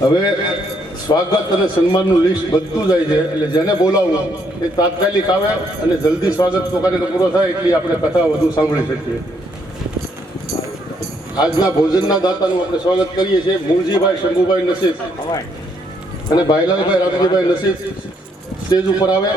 હવે સ્વાગત અને સન્માનનું લિસ્ટ બધું જાય છે, એટલે જેને બોલાવવું એ તાત્કાલિક આવે અને જલ્દી સ્વાગતનો કાર્યક્રમ પૂરો થાય એટલી આપણે કથા વધુ સાંભળી શકીએ. આજના ભોજનના દાતાનું આપણે સ્વાગત કરીએ છીએ. મૂળજીભાઈ શંભુભાઈ નસીબ અને ભાઈલાલભાઈ રામજીભાઈ નસીબ સ્ટેજ ઉપર આવે.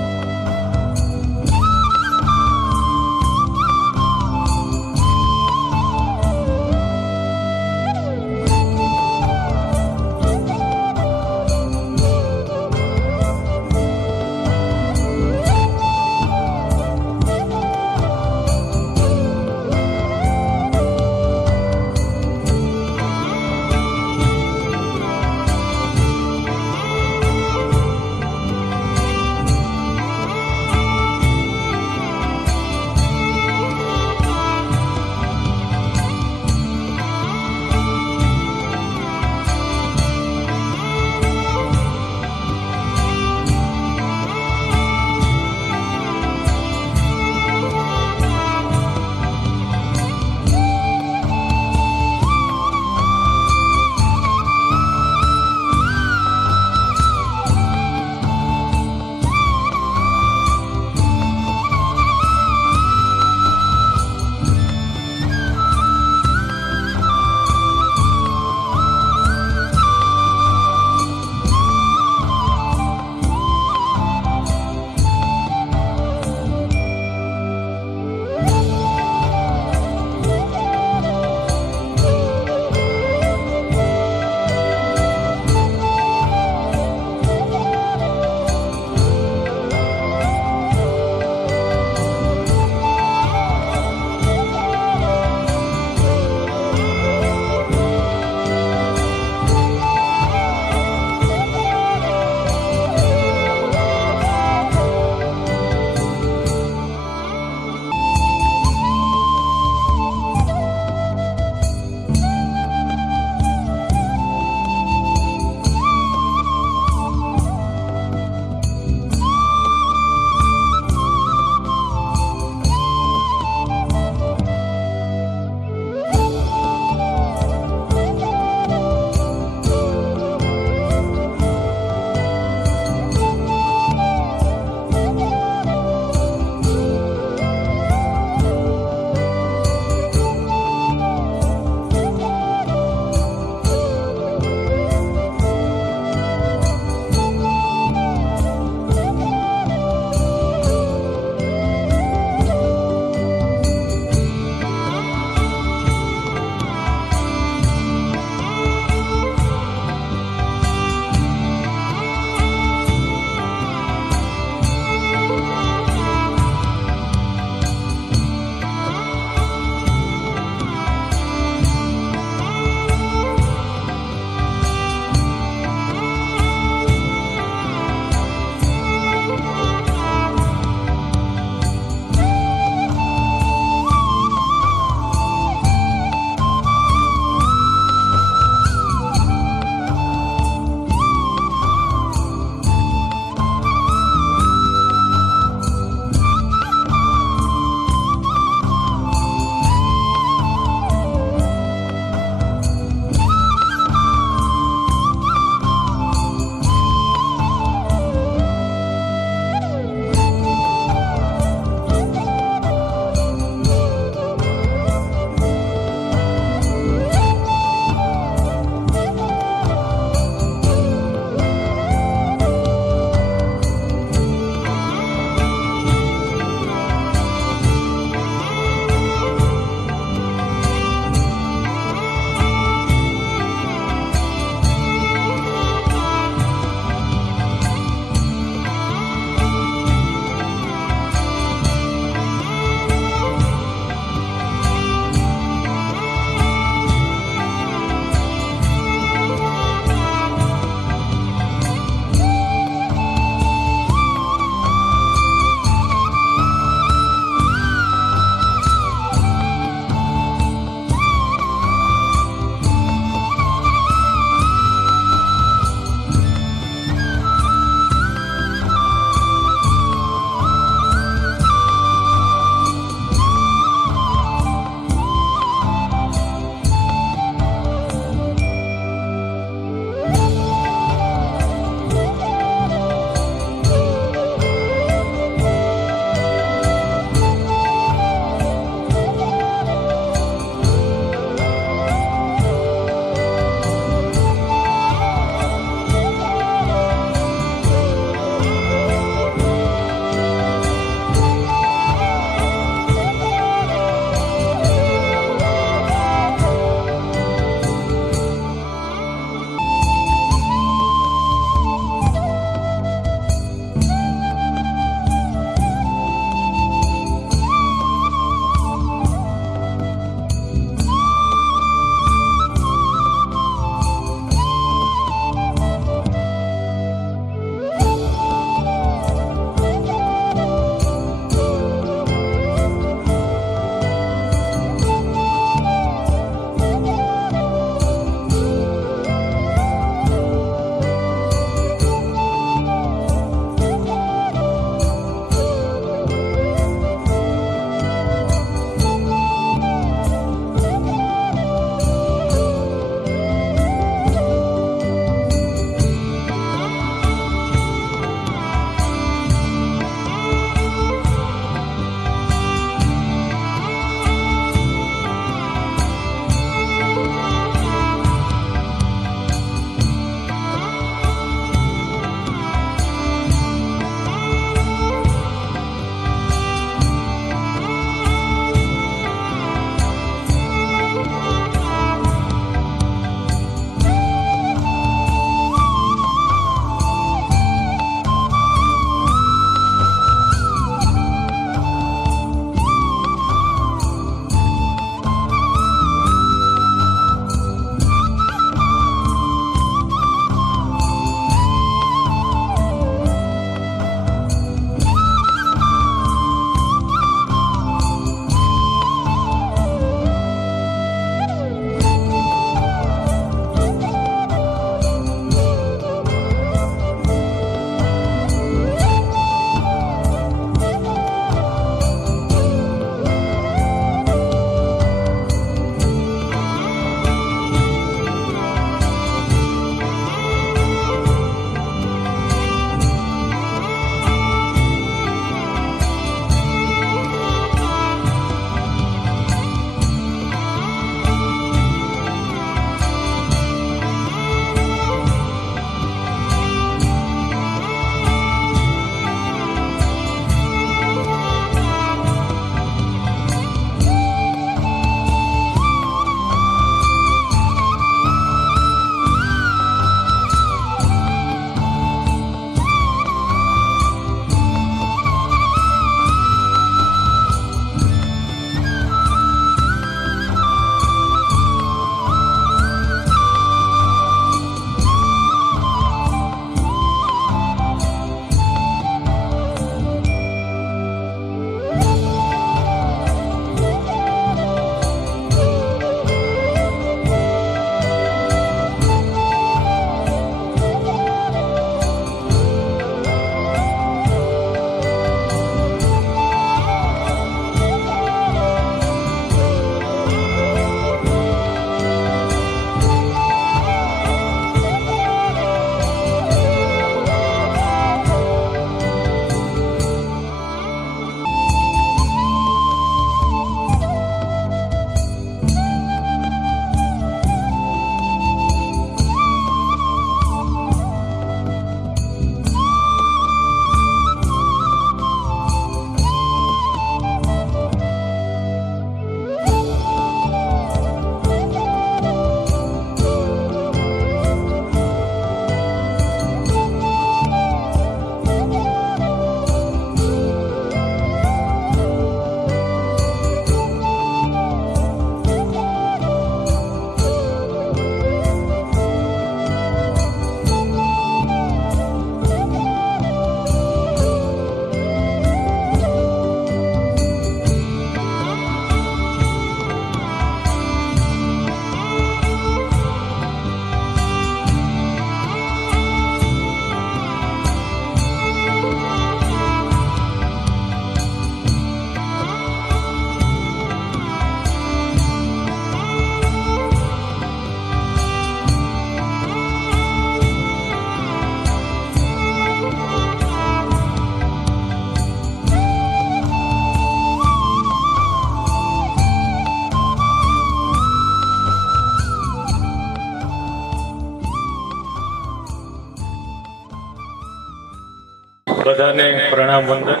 બધાને પ્રણામ વંદન.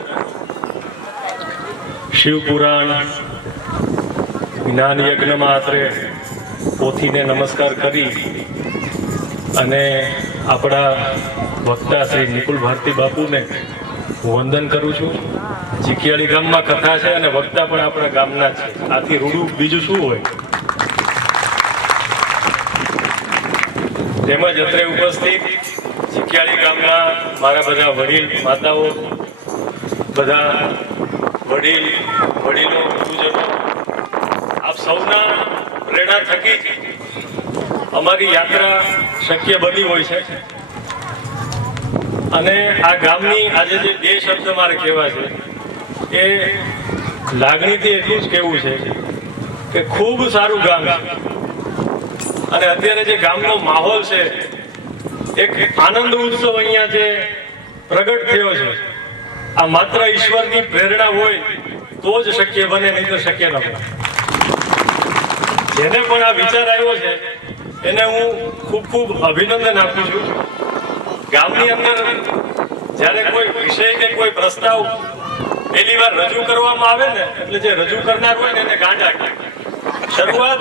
શિવપુરાણ જ્ઞાન યજ્ઞમાં આત્રે પોથીને નમસ્કાર કરી અને આપણા વક્તા શ્રી નિકુલ ભારતી બાપુને હું વંદન કરું છું. ચીખિયાળી ગામમાં કથા છે અને વક્તા પણ આપણા ગામના છે. આથી રૂડું બીજું શું હોય. તેમજ અત્રે ઉપસ્થિત ચીખિયાળી ગામના મારા બધા વડીલ માતાઓ, બધા વડીલો ગુરુજનો, આપ સૌના પ્રેરણા થકી જ અમારી યાત્રા શક્ય બની હોય છે. અને આ ગામની આજે જે બે શબ્દ મારે કહેવા છે એ લાગણીથી એટલું જ કહેવું છે કે ખૂબ સારું ગામ છે. અને અત્યારે જે ગામનો માહોલ છે, એક આનંદ ઉત્સવ અહીંયા જે પ્રગટ થયો છે, આ માત્ર ઈશ્વરની પ્રેરણા હોય તો જ શક્ય બને, નહીં તો શક્ય ન બને. જેને પણ આ વિચાર આવ્યો છે એને હું ખૂબ ખૂબ અભિનંદન આપું છું. ગામની અંદર જ્યારે કોઈ વિષય કે કોઈ પ્રસ્તાવ પહેલી વાર રજૂ કરવામાં આવે ને, એટલે જે રજૂ કરનાર હોય ને એને ગાંડા કહે. શરૂઆત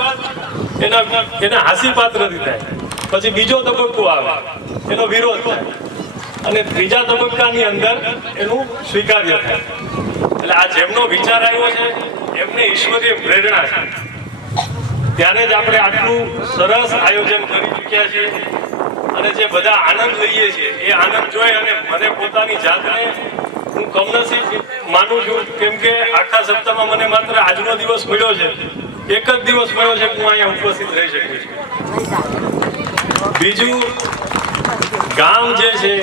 એના હાસ્યપાત્રથી થાય, પછી બીજો તબક્કો આવે એનો વિરોધ થાય, અને ત્રીજા તબક્કાની અંદર એનું સ્વીકાર્ય થાય. એટલે આ જેમનો વિચાર આવ્યો છે એમને ઈશ્વરીય પ્રેરણા છે. ત્યારે જ આપણે આટલું સરસ આયોજન કરી ચૂક્યા છીએ અને જે બધા આનંદ લઈએ છીએ એ આનંદ જોઈ અને મને પોતાની જાતને હું કમનસીબ માનું છું. કેમ કે આખા સપ્તાહમાં મને માત્ર આજનો દિવસ મળ્યો છે, એક જ દિવસ મળ્યો છે હું અહીંયા ઉપસ્થિત રહી શકું છું. બીજું, ગામ જે છે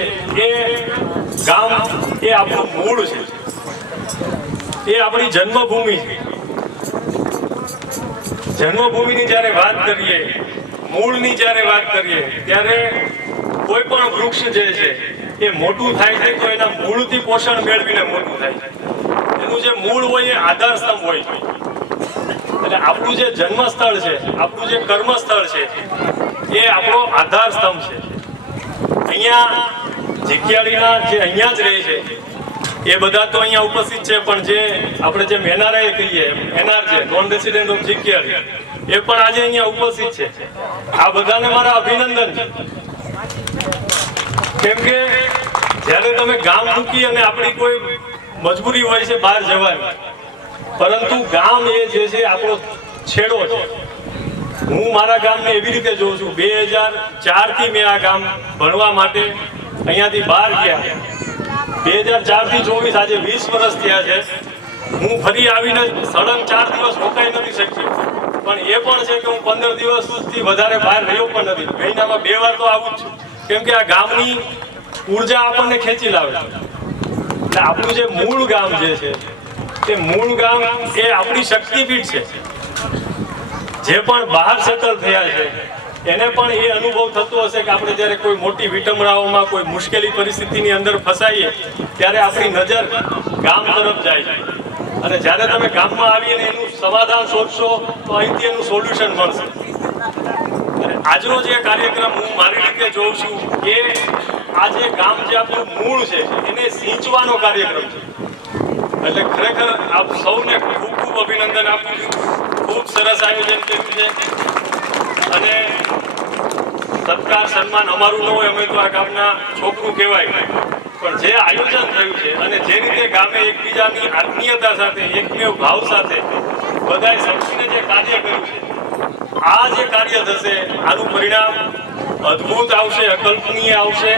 એ આપણું મૂળ છે, એ આપણી જન્મભૂમિ છે. જન્મભૂમિની જ્યારે વાત કરીએ, મૂળની જ્યારે વાત કરીએ, ત્યારે કોઈ પણ વૃક્ષ જે છે એ મોટું થાય છે તો એના મૂળથી પોષણ મેળવીને મોટું થાય છે. એનું જે મૂળ હોય એ આધાર સ્તંભ હોય છે. એટલે આપણું જે જન્મસ્થળ છે, આપણું જે કર્મસ્થળ છે એ આપણો આધાર સ્તંભ છે. અહીંયા ચીખિયાળીના જે અહીંયા જ રહે છે એ બધા તો અહીંયા ઉપસ્થિત છે, પણ જે આપણે જેમ એનઆરઆઈ કહીએ, એનઆરજે નોન રેસિડેન્ટ ઓફ ચીખિયાળી, એ પણ આજે અહીંયા ઉપસ્થિત છે. આ બધાને મારા અભિનંદન છે. કેમ કે જ્યારે તમે ગામ મૂકી અને આપણી કોઈ મજબૂરી હોય છે બહાર જવાની, પરંતુ ગામ એ જે છે આપણો છેડો છે. હું મારા ગામને એવી રીતે જોઉં છું, 2004થી મેં આ ગામ ભણવા માટે અહીંયાથી બહાર ગયા. 2004 થી 24 આજે 20 વર્ષ થયા છે. હું ફરી આવીને સળંગ 4 દિવસ રોકાઈ નથી શક્યો, પણ એ પણ છે કે હું 15 દિવસથી વધારે બહાર રહ્યો પણ નથી. મહિનામાં 2 વાર તો આવું જ છું. કેમ કે આ ગામની ઉર્જા આપણને ખેંચી લાવે. એટલે આપણું જે મૂળ ગામ જે છે એ મૂળ ગામ એ આપણી શક્તિપીઠ છે. જે પણ બહાર સેટલ થયા છે એને પણ એ અનુભવ થતો હશે કે આપણે જ્યારે કોઈ મોટી વિટંબણાઓમાં, કોઈ મુશ્કેલી પરિસ્થિતિની અંદર ફસાઈએ ત્યારે આપણી નજર ગામ તરફ જાય છે. અને જ્યારે તમે ગામમાં આવીને એનું સમાધાન શોધશો તો અહીંથી એનું સોલ્યુશન મળશે. અને આજનો જે કાર્યક્રમ હું મારી રીતે જોઉં છું કે આ જે ગામ જે આપણું મૂળ છે એને સિંચવાનો કાર્યક્રમ છે. એટલે ખરેખર આપ સૌને ખૂબ ખૂબ અભિનંદન આપું છું. ખૂબ સરસ આયોજન કર્યું છે. અને સત્કાર સન્માન અમારું ન હોય, અમે તો આ ગામના છોકરું કહેવાય, પણ જે આયોજન થયું છે અને જે રીતે ગામે એકબીજાની આત્મીયતા સાથે, એકમેવ ભાવ સાથે બધાએ સમજીને જે કાર્ય કર્યું છે, આ જે કાર્ય થશે આનું પરિણામ અદ્ભુત આવશે, અકલ્પનીય આવશે,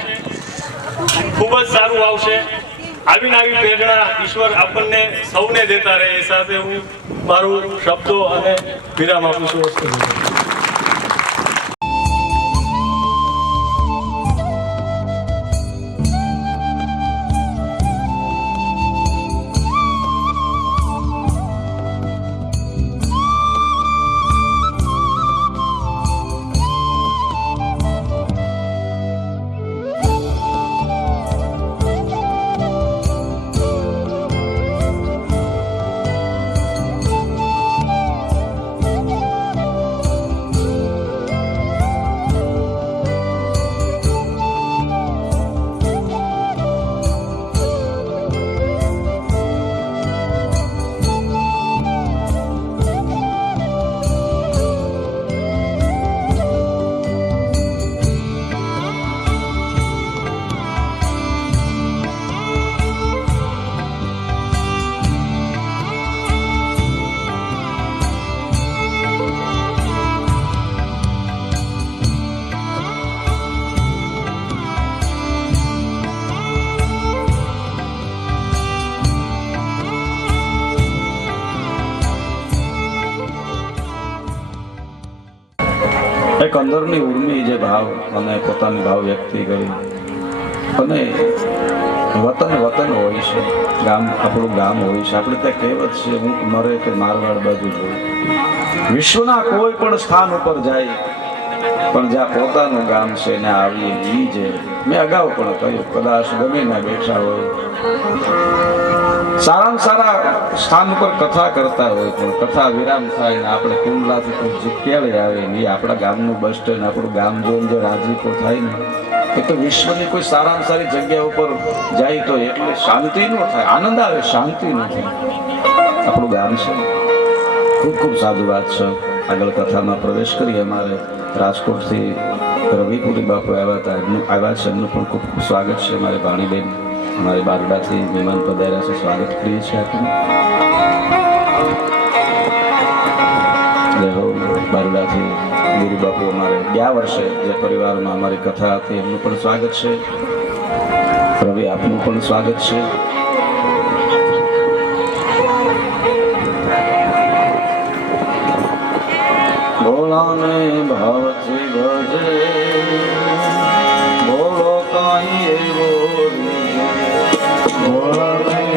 ખૂબ જ સારું આવશે. આવીને આવી પ્રેરણા ઈશ્વર આપણને સૌને દેતા રહે. એ સાથે હું મારું શબ્દો અને વિરામ આપું છું. એક અંદરની ઉર્મી જે ભાવ અને પોતાની ભાવ વ્યક્ત કરી અને વતન વતન હોય છે, ગામ આપણું ગામ હોય છે. આપણે ત્યાં કહેવત છે, ઊંટ મરે કે મારવાડ બાજુ જોઈ. વિશ્વના કોઈ પણ સ્થાન ઉપર જાય પણ જ્યાં પોતાનું ગામ છે એને આવીએ ઈ જે મેં અગાઉ પણ કહ્યું, કદાચ ગમે ના બેઠા હોય, સારામાં સારા સ્થાન ઉપર કથા કરતા હોય પણ કથા વિરામ થાય ને આપણે કુંડલાથી કોઈ જીકેળે આવે ને એ આપણા ગામનું બસ સ્ટેન્ડ, આપણું ગામ જોઈને જે રાજીપો થાય ને એ તો વિશ્વની કોઈ સારામાં સારી જગ્યા ઉપર જાય તો એટલે શાંતિ ન થાય, આનંદ આવે, શાંતિ ન થાય. આપણું ગામ છે. ખૂબ ખૂબ સાધુ વાત છે. આગળ કથામાં પ્રવેશ કરીએ. અમારે રાજકોટથી રવિપુરી બાપુ આવ્યા છે, એમનું પણ ખૂબ ખૂબ સ્વાગત છે. અમારે ભાણીબેન અમારી બારડાથી મહેમાન પધાર્યા છે, સ્વાગત કરીએ છીએ આપણે. બારડાથી ગુરુ બાપુ અમારે ગયા વર્ષે જે પરિવારમાં અમારી કથા હતી એમનું પણ સ્વાગત છે. રવિ આપનું પણ સ્વાગત છે. ભોળાને ભાવથી ભજે ભોળો કાંઈ એવો ભોળાને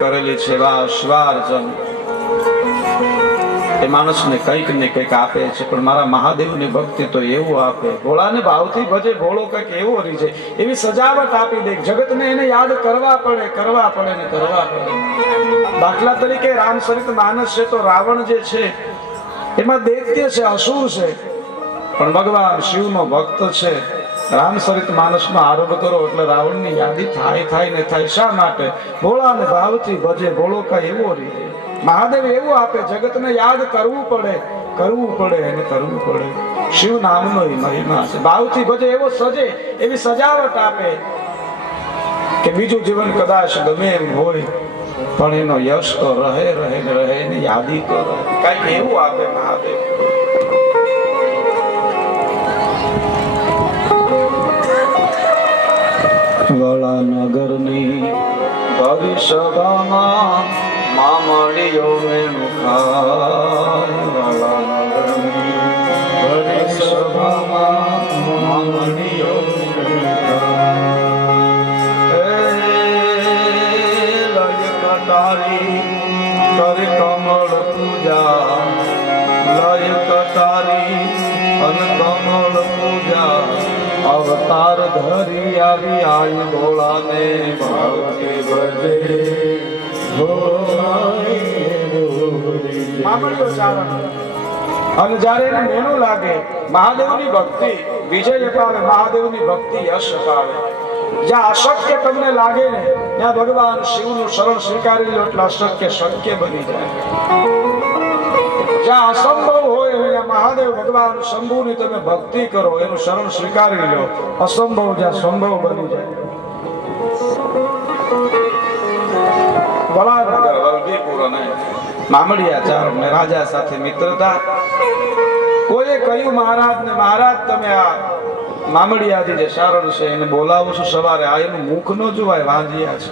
કરેલી છે શિવાર્જન એ માણસને કંઈક ને કંઈક આપે છે, પણ મારા મહાદેવની ભક્તિ તો એવું આપે, ભોળાને ભાવથી ભજે ભોળો કંઈક એવો રીજે, એવી સજાવટ આપી દે. જગતને એને યાદ કરવા પડે ને કરવા પડે. દાખલા તરીકે રામચરિત માનસ છે તો રાવણ જે છે એમાં દૈત્ય છે, અસુર છે, પણ ભગવાન શિવનો ભક્ત છે. રામચરિત માનસનો આરંભ કરો એટલે રાવણની યાદી થાય ને થાય. શા માટે? ભોળાને ભાવથી ભજે ભોળો કાંઈ એવો રીજે. મહાદેવ એવું આપે, જગતને યાદ કરવું પડે અને કરવું પડે. શિવ નામનો મહિમા છે. ભાવથી ભજે એવો સજે, એવી સજાવટ આપે કે બીજું જીવન કદાચ ગમે એમ હોય પણ એનો યશ તો રહે રહે ને રહે ને યાદી તો રહે. કાંઈક એવું આપે મહાદેવ. વડા નગરની ભવિષ્યમાં મામડીઓ મેનું ખાય. વડા નગરની ભવિષ્યમાં મામડીઓ મેનું ખાય. લય કટારી કરે કમળ પૂજા. લય કટારી અન કમળ પૂજા. અવતાર ધરી આવી આઈ ભોળાને ભાવથી ભજે. અને જ્યારે એને મેણું લાગે મહાદેવની ભક્તિ વિજય અપાવે, મહાદેવની ભક્તિ યશ અપાવે. જ્યાં અશક્ય તમને લાગે ને ત્યાં ભગવાન શિવનું શરણ સ્વીકારી લો એટલે અશક્ય શક્ય બની જાય. જ્યાં અસંભવ હોય ત્યાં મહાદેવ ભગવાન શંભુની તમે ભક્તિ કરો, એનું શરણ સ્વીકારી લો, અસંભવ જ્યાં સંભવ બની જાય. વડાનગર વલભીપુર અને મામડિયા ચારણને રાજા સાથે મિત્રતા. કોઈએ કહ્યું મહારાજને, મહારાજ તમે આ મામડિયાથી જે ચારણ છે એને બોલાવો છો સવારે, આ એનું મુખ ન જોવાય, વાંજિયા છે.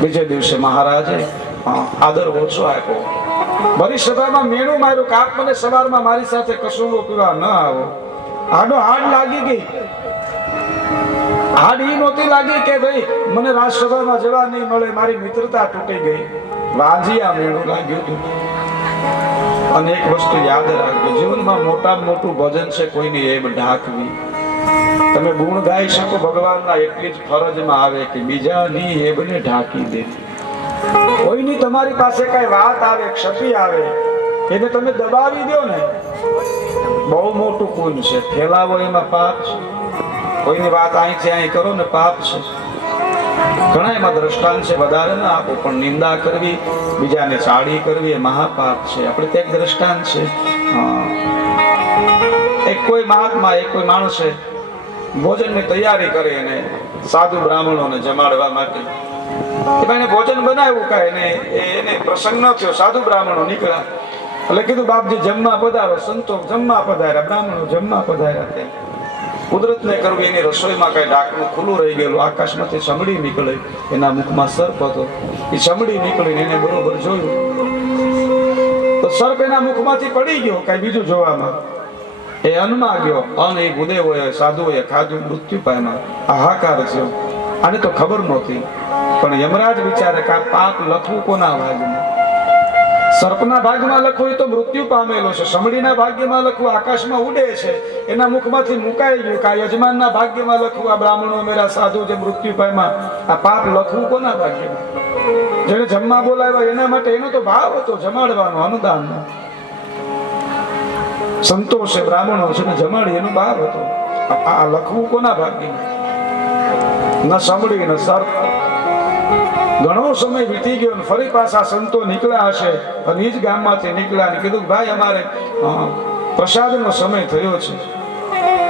બીજે દિવસે મહારાજે આદર ઓછો આપ્યો. બરી સભામાં મેણું માર્યું કે આપ મને સવારમાં મારી સાથે કસુંબો પીવા ન આવો. આડો હાડ લાગી ગઈ. હાડ ઈ નહોતી લાગી કે ભાઈ મને રાજસભામાં જવા નહીં મળે, મારી મિત્રતા તૂટી ગઈ. વાંજિયા મેળું લાગ્યું હતું. અને એક વસ્તુ યાદ રાખજો, જીવનમાં મોટામાં મોટું ભજન છે કોઈની એબ ઢાંકવી. તમે ગુણ ગાઈ શકો ભગવાનના એટલી જ ફરજમાં આવે કે બીજાની એબને ઢાંકી દેવી. કોઈની તમારી પાસે કઈ વાત આવે, ક્ષતિ આવે, એને તમે દબાવી દો ને, બહુ મોટું પુણ્ય છે. ફેલાવો એમાં પાપ છે. કોઈની વાત અહીંથી અહીં કરો ને પાપ છે. ઘણા એમાં દ્રષ્ટાંત છે, વધારે ના આપો, પણ નિંદા કરવી, બીજાને ચાડી કરવી એ મહાપાપ છે. આપણે તે એક દ્રષ્ટાંત છે. એક કોઈ મહાત્મા, એક કોઈ માણસે ભોજનની તૈયારી કરી અને સાધુ બ્રાહ્મણોને જમાડવા માટે એને ભોજન બનાવ્યું. કાંઈ એને પ્રસંગ ન થયો. સાધુ બ્રાહ્મણો નીકળ્યા એટલે કીધું બાપજી જમવા પધારો. સંતો જમવા પધાર્યા, બ્રાહ્મણો જમવા પધાર્યા. કુદરતને કરવી એની રસોઈમાં કઈ ઢાંકણું ખુલ્લું રહી ગયેલું. આકાશમાંથી ચમડી નીકળી, એના મુખમાં સર્પ હતો. એ ચમડી નીકળીને એને બરોબર જોયું તો સર્પ એના મુખમાંથી પડી ગયો. કઈ બીજું જોવામાં એ અન્નમાં ગયો. અન્ન એ ભૂદેવોએ સાધુઓએ ખાધું, મૃત્યુ પામ્યા. હાહાકાર થયો. આને તો ખબર નહોતી. પણ યમરાજ વિચારે કે આ પાપ લખવું કોના ભાગમાં? સર્પના ભાગમાં લખવું તો મૃત્યુ પામેલો છે, સમડીના ભાગ્યમાં લખવું આકાશમાં ઉડે છે, એના મુખમાંથી મુકાઈ ગયું. કા યજમાનના ભાગ્યમાં લખવું આ બ્રાહ્મણો મેરા સાધુ જે મૃત્યુ પામ્યા, આ પાપ લખવું કોના ભાગ્યમાં? જેને જમવા બોલાવ્યા એના માટે એનો તો ભાવ હતો જમાડવાનો, અનુદાનનો. સંતોષ છે, બ્રાહ્મણો છે ને જમાડી એનો ભાવ હતો. આ લખવું કોના ભાગ્યમાં? ન સમડી ન સર્પ. ઘણો સમય વીતી ગયો ને ફરી પાછા સંતો નીકળ્યા હશે અને એ જ ગામમાંથી નીકળ્યા ને કીધું ભાઈ અમારે પ્રસાદનો સમય થયો છે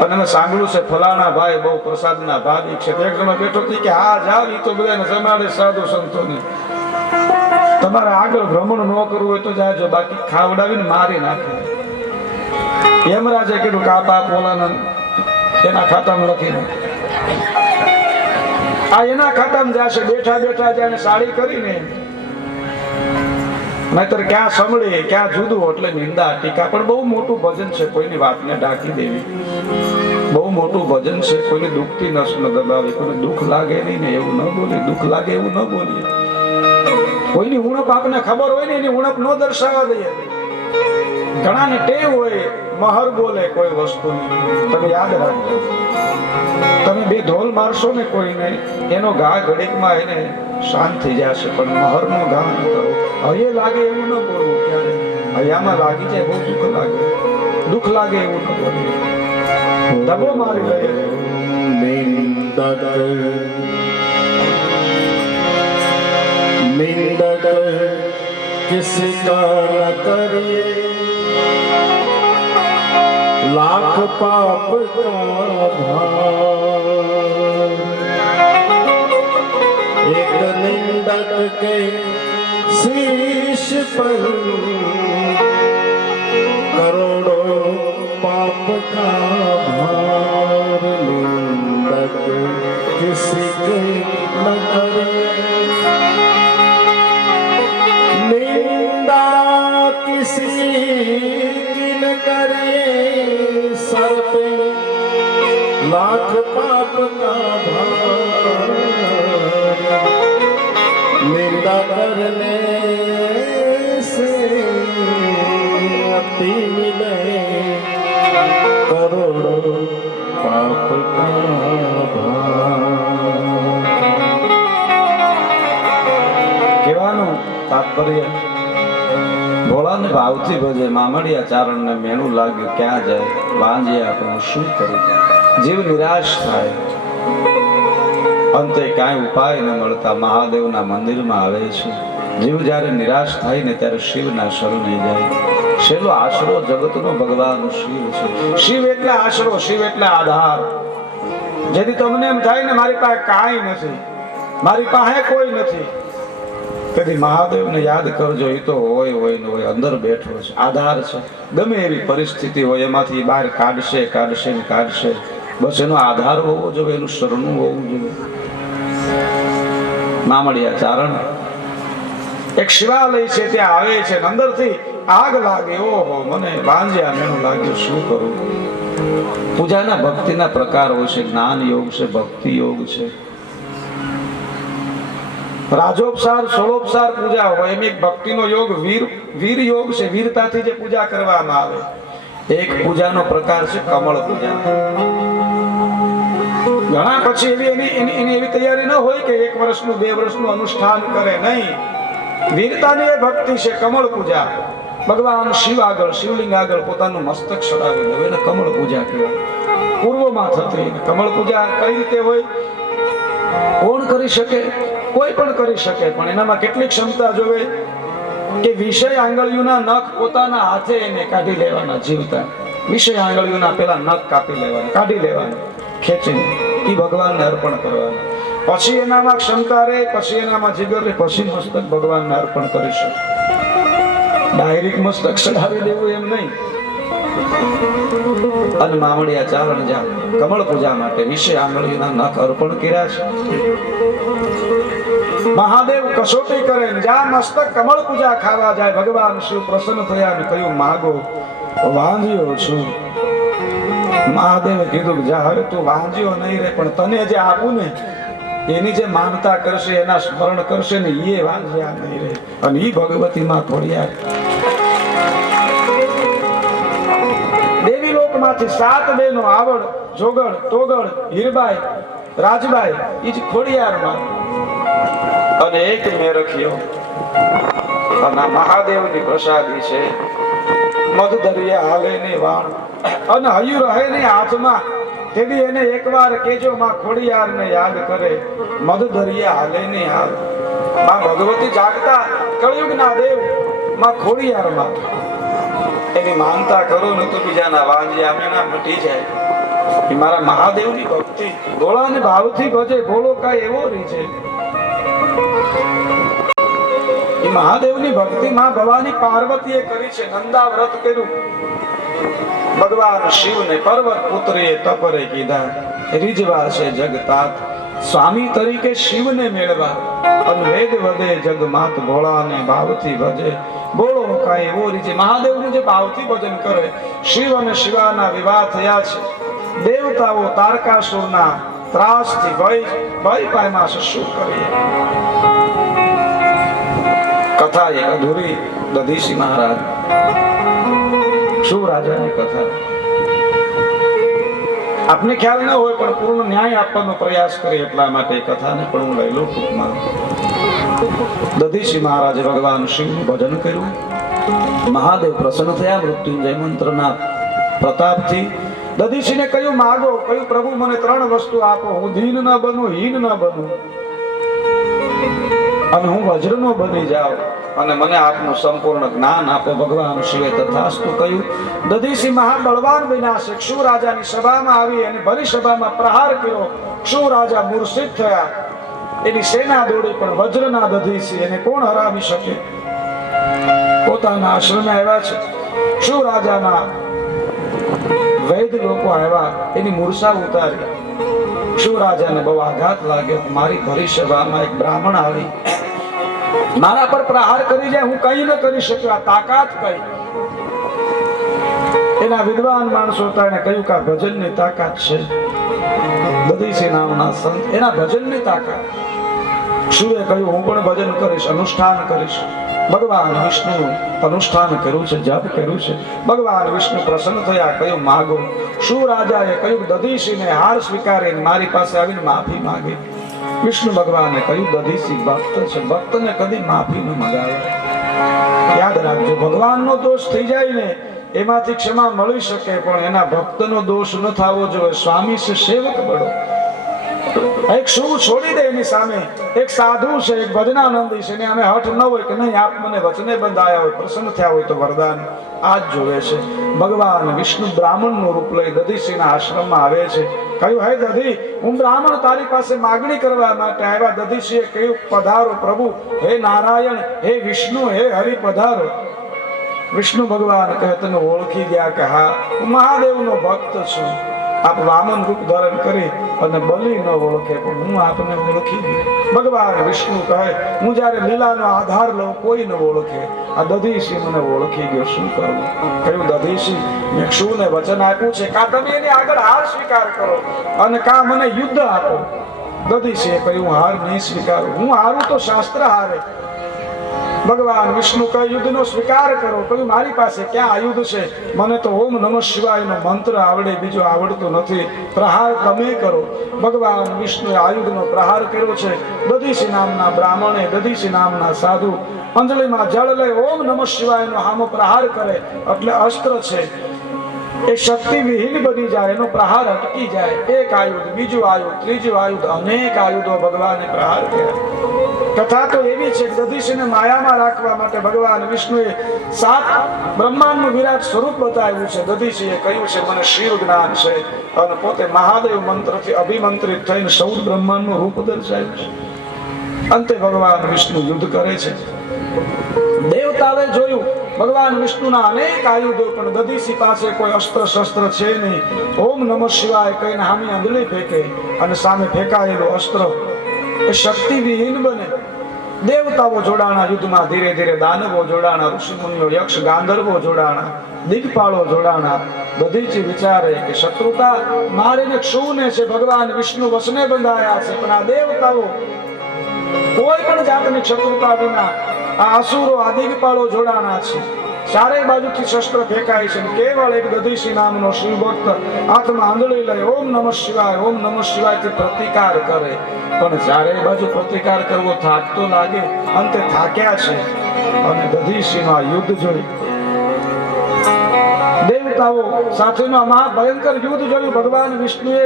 અને અમે સાંભળ્યું છે ફલાણા ભાઈ બહુ પ્રસાદના ભાગી છે. એક જણો બેઠો હતી કે હા જાવ, એ તો બધાને જમાડે સાધુ સંતોને. તમારે આગળ ભ્રમણ ન કરવું હોય તો જાજો, બાકી ખાવડાવીને મારી નાખે. યમરાજે કીધું કે આ પાપ ઓલાના એના ખાતામાં લખી નાખે. આ એના ખાતામાં જશે. બેઠા બેઠા જાણે સાડી કરીને, નહીતર ક્યાં સમળે ક્યાં જુદું, એટલે નિંદા ટીકા. પણ બહુ મોટું ભજન છે કોઈની વાતને ઢાંકી દેવી. બહુ મોટું ભજન છે કોઈની દુખતી નસ ન દબાવી. કોઈને દુઃખ લાગે નહીં ને એવું ન બોલીએ, દુઃખ લાગે એવું ન બોલીએ. કોઈની ઉણપ આપને ખબર હોય ને એની ઉણપ ન દર્શાવવા દઈએ. ઘણાને ટેવ હોય મહર બોલે કોઈ વસ્તુની. તમે યાદ રાખજો, તમે બે ઢોલ મારશો ને કોઈને, એનો ઘા ઘડીકમાં એને શાંત થઈ જશે, પણ મહરનો ઘા ન કરો. હૈયે લાગે એવું ન બોલવું. ક્યારે હૈયામાં લાગી જાય બહુ દુઃખ લાગે. દુઃખ લાગે એવું ન બોલવું. દબો મારી લઈએ. निंदक किसी का न करिए, लाख पाप का भार। के शीश पर करोड़ों पाप का भार निंदक किसी के न करे, निंदा किसी की न करे, सर पे लाख पाप का भार, निंदा करने से अति मिले करोड़ों पाप का भार। કહેવાનું તાત્પર્ય, ભોળાને ભાવથી ભજે, મામડિયા ચારણને મેણું લાગ્યું ક્યાં જાય, વાંજે આપણું શું કરું, જીવ નિરાશ થાય, અંતે કાંઈ ઉપાય ન મળતા મહાદેવના મંદિરમાં આવે છે. જીવ જ્યારે નિરાશ થાય ને ત્યારે શિવના શરણે જાય. છેલ્લો આશરો જગતનો ભગવાન શિવ છે. શિવ એટલે આશરો, શિવ એટલે આધાર. જેથી તમને એમ થાય ને મારી પાસે કાંઈ નથી, મારી પાસે કોઈ નથી, કદી મહાદેવને યાદ કરજો. એ તો હોય ને હોય, અંદર બેઠો છે, આધાર છે. ગમે એવી પરિસ્થિતિ હોય એમાંથી બહાર કાઢશે ને કાઢશે. બસ એનો આધાર હોવો જોઈએ, એનું શરણું હોવું જોઈએ. મામડિયા ચારણ એક શિવાલય છે, ત્યાં આવે છે, અંદરથી આગ લાગે. ઓહો, મને વાંજ્યા મેણું લાગ્યું, શું કરું. પૂજાના ભક્તિના પ્રકાર હોય છે, જ્ઞાન યોગ છે, ભક્તિ યોગ છે, રાજોપસાર ષોડોપસાર પૂજા હોય. એમ એક ભક્તિનો યોગ વીર યોગ છે, વીરતાથી જે પૂજા કરવામાં આવે. એક પૂજાનો પ્રકાર છે કમળ પૂજા. ઘણા પછી એની એવી તૈયારી ન હોય કે 1 વર્ષનું 2 વર્ષનું અનુષ્ઠાન કરે, નહીં. વીરતાની એ ભક્તિ છે કમળ પૂજા. ભગવાન શિવ આગળ, શિવલિંગ આગળ પોતાનું મસ્તક ચડાવી દે, એને કમળ પૂજા કહેવાય. પૂર્વમાં થતી કમળ પૂજા કઈ રીતે હોય, કોણ કરી શકે? કોઈ પણ કરી શકે, પણ એનામાં કેટલી ક્ષમતા જોવે કે વિષય આંગળીઓના નખ પોતાના હાથે એને કાઢી લેવાના જીવતા. વિષય આંગળીઓના પેલા નખ કાપી લેવાના, કાઢી લેવાના, ખેંચીને એ ભગવાનને અર્પણ કરવાના. પછી એનામાં ક્ષમતા રહે, પછી એનામાં જીગર રહે, પછી મસ્તક ભગવાનને અર્પણ કરી શકે. ડાયરેક્ટ મસ્તક ચડાવી દેવું એમ નહીં. અને મામડિયા ચારણ જા કમળ પૂજા માટે વિષય આંગળીઓના નખ અર્પણ કર્યા છે. મહાદેવ કસોટી કરે, જ્યાં મસ્તક કમળ પૂજા ખાવા જાય, ભગવાન શિવ પ્રસન્ન થયા અને કહ્યું માગો, વાંજ્યો છું. મહાદેવે કીધું કે જા, હવે તું વાંજ્યો નહીં રે, પણ તને જે આપું ને એની જે માનતા કરશે, એના સ્મરણ કરશે ને, એ વાંજ્યા નહીં રે. અને એ ભગવતી માં થોડિયા દેવી લોકમાંથી 7 બહેનો આવડ, જોગડ, તોગડ, હીરબાઈ, રાજબાઈ, એ જ ખોડિયારમાં, અને એક મેરખિયો. અને મહાદેવની પ્રસાદી છે. મધ દરિયા હાલે ને વાણ, અને હૈયું રહે ને હાથમાં. તેથી એને એકવાર કેજો માં ખોડિયાર ને યાદ કરે, મધ દરિયા હાલે ને હાલ. માં ભગવતી જાગતા કળયુગના દેવ માં ખોડિયાર માં એની માનતા કરો ને તો બીજાના વાંજ્યા મેના મટી જાય. એ મારા મહાદેવની ભક્તિ, ભોળાને ભાવથી ભજે, ભોળો કાંઈ એવો રહી છે. એ મહાદેવની ભક્તિ માં ભવાની પાર્વતીએ કરી છે. નંદા વ્રત કર્યું, ભગવાન શિવને પર્વત પુત્રીએ તપરે કીધા, રીઝવા છે જગતાત, સ્વામી તરીકે શિવને મેળવા. અને વેદ વધે જગમાત, ભોળાને ભાવથી ભજે, ભોળો કાંઈ એવો રહી છે. મહાદેવનું જે ભાવથી ભજન કરે. શિવ અને શિવાના વિવાહ થયા છે. દેવતાઓ તારકાસુરના ત્રાસથી ભય પામ્યા છે. શું કરીએ? કથા એક અધૂરી. દધીસી મહારાજ, શું રાજાની કથા આપને ખ્યાલ ન હોય, પણ પૂર્ણ ન્યાય આપવાનો પ્રયાસ કરી, એટલા માટે કથાને પણ હું લઈ લઉં ટૂંકમાં. દધીસી મહારાજે ભગવાન શિવનું ભજન કર્યું. મહાદેવ પ્રસન્ન થયા મૃત્યુંજય મંત્રના પ્રતાપથી. દધીસીને કહ્યું માગો. કહ્યું પ્રભુ મને 3 વસ્તુ આપો, હું દીન ન બનું, હીન ન બનું, અને હું વજ્રનો બની જાઉં, અને મને આપનું સંપૂર્ણ જ્ઞાન આપો. ભગવાન શિવે તથાસ્તુ કહ્યું. દધીસી મહાબળવાન બન્યા છે. ક્ષુ રાજાની સભામાં આવી અને ભરી સભામાં પ્રહાર કર્યો. ક્ષુ રાજા મૂર્છિત થયા એની સેના દોડી પણ વજ્રના દધીસી એને કોણ હરાવી શકે? પોતાના આશ્રમે આવ્યા છે. શું રાજાના વૈદ લોકો આવ્યા, એની મૂર્છા ઉતારી. શું રાજાને બહુ આઘાત લાગ્યો. મારી ભરી સભામાં એક બ્રાહ્મણ આવી મારા પર પ્રહાર કરી જાય, હું કઈ ન કરી શક્યો. આ તાકાત કઈ? એના વિદ્વાન માણસો હતા, એને કહ્યું કે આ ભજનની તાકાત છે. દધીસી નામના સંત, એના ભજનની તાકાત. શુંએ કહ્યું હું પણ ભજન કરીશ, અનુષ્ઠાન કરીશ. ભગવાન વિષ્ણુ અનુષ્ઠાન કર્યું છે, જપ કર્યું છે. ભગવાન વિષ્ણુ પ્રસન્ન થયા, કહ્યું માગો. શું રાજાએ કહ્યું દધીસીને હાર સ્વીકારીને મારી પાસે આવીને માફી માંગે. વિષ્ણુ ભગવાને કહ્યું દધીસી ભક્ત છે, ભક્તને કદી માફી ન મગાવે. યાદ રાખજો, ભગવાનનો દોષ થઈ જાય ને એમાંથી ક્ષમા મળી શકે, પણ એના ભક્તનો દોષ ન થવો જોઈએ. સ્વામી છે સેવક બળો. એક શું છોડી દે એની સામે. એક સાધુ છે, એક ભજનાનંદી છે, અમે હઠ ન હોય કે નહીં આપ મને વચને બંધાયા હોય, પ્રસન્ન થયા હોય તો વરદાન આ જ જોવે છે. ભગવાન વિષ્ણુ બ્રાહ્મણનું રૂપ લઈ દધીસીના આશ્રમમાં આવે છે. કહ્યું હે દધી, હું બ્રાહ્મણ તારી પાસે માગણી કરવા માટે આવ્યા. દધીસીએ કહ્યું પધારો પ્રભુ. હે નારાયણ, હે વિષ્ણુ, હે હરિ પધારો. વિષ્ણુ ભગવાન કહે તને ઓળખી ગયા કે હા હું મહાદેવનો ભક્ત છું. આપ વામન રૂપ ધારણ કરી અને બલી ન ઓળખે પણ હું આપને ઓળખી ગયો. ભગવાન વિષ્ણુ કહે હું જ્યારે લીલાનો આધાર લઉં કોઈ ન ઓળખે. આ દધીસી મને ઓળખી ગયો, શું કરવું? કહ્યું દધીસી મેં શુંને વચન આપ્યું છે, કા તમે એની આગળ હાર સ્વીકાર કરો અને કા મને યુદ્ધ આપો. દધીસીએ કહ્યું હાર નહીં સ્વીકારું, હું હારું તો શાસ્ત્ર હારે. ભગવાન વિષ્ણુ કહે યુદ્ધનો સ્વીકાર કરો. કહ્યું મારી પાસે ક્યાં આયુધ છે? મને તો ઓમ નમઃ શિવાયનો મંત્ર આવડે, બીજો આવડતો નથી. પ્રહાર તમે કરો. ભગવાન વિષ્ણુએ આયુધનો પ્રહાર કર્યો છે. દધીસી નામના બ્રાહ્મણે, દધીસી નામના સાધુ અંજલિમાં જળ લઈ ઓમ નમઃ શિવાયનો હામો પ્રહાર કરે એટલે અસ્ત્ર છે એ શક્તિ વિહીન બની જાય, એનો પ્રહાર અટકી જાય. એક આયુધ, બીજું આયુધ, ત્રીજું આયુધ, અનેક આયુધો ભગવાને પ્રહાર કર્યા. કથા તો એવી છે કે દધીસીને માયામાં રાખવા માટે ભગવાન વિષ્ણુએ 7 બ્રહ્માંડનું વિરાટ સ્વરૂપ બતાવ્યું છે. દધીસીએ કહ્યું છે મને શિવ જ્ઞાન છે અને પોતે મહાદેવ મંત્રથી અભિમંત્રિત થઈને 14 બ્રહ્માંડનું રૂપ દર્શાવ્યું છે. અંતે ભગવાન વિષ્ણુ યુદ્ધ કરે છે. દેવતાએ જોયું ભગવાન વિષ્ણુના અનેક આયુધો, પણ દધીસી પાસે કોઈ અસ્ત્ર શસ્ત્ર છે નહીં. ઓમ નમઃ શિવાય કહીને હામી અંજલિ ફેંકે અને સામે ફેંકાયેલું અસ્ત્ર એ શક્તિ વિહીન બને. દેવતાઓ જોડાણા યુદ્ધમાં, ધીરે ધીરે દાનવો જોડાણા, ઋષિ મુનિઓ, યક્ષ ગાંધર્વો જોડાણા, દિગ્પાળો જોડાણા. દધીચી વિચારે કે શત્રુતા મારીને ક્ષુને છે, ભગવાન વિષ્ણુ વસને બંધાયા છે, પણ આ દેવતાઓ કોઈ પણ જાતની શત્રુતા વિના આ અસુરો, આ દિગ્પાળો જોડાણા છે. ચારે બાજુથી શસ્ત્ર ફેંકાય છે. કેવળ એક દધીસી નામનો શિવ ભક્ત હાથમાં આંધળી લઈ ઓમ નમઃ શિવાય, ઓમ નમઃ શિવાય થી પ્રતિકાર કરે. પણ ચારે બાજુ પ્રતિકાર કરવો થાક તો લાગે. અંતે થાક્યા છે અને દધીસીનું આ યુદ્ધ જોઈ દેવતાઓ સાથેનું આ ભયંકર યુદ્ધ જોયું. ભગવાન વિષ્ણુએ